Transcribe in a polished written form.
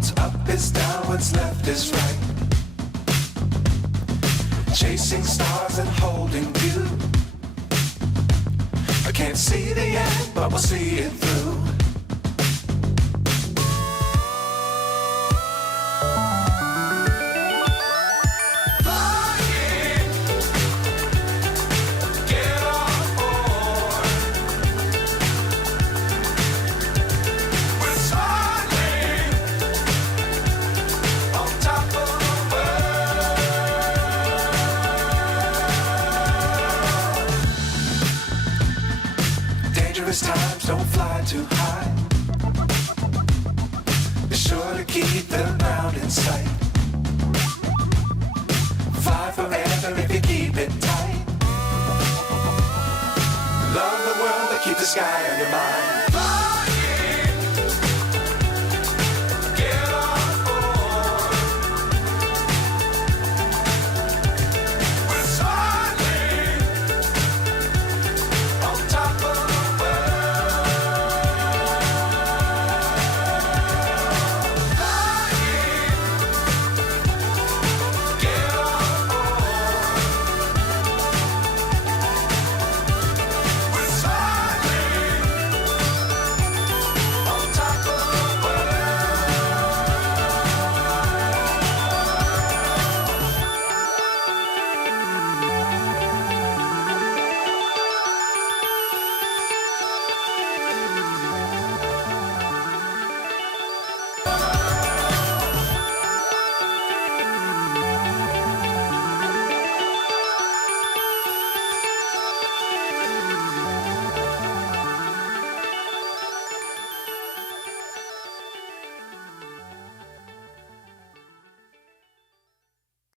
What's up is down, what's left is right. Chasing stars and holding you. I can't see the end, but we'll see it through. Times don't fly too high. Be sure to keep the ground in sight. Fly forever if you keep it tight. Love the world, but keep the sky on your mind.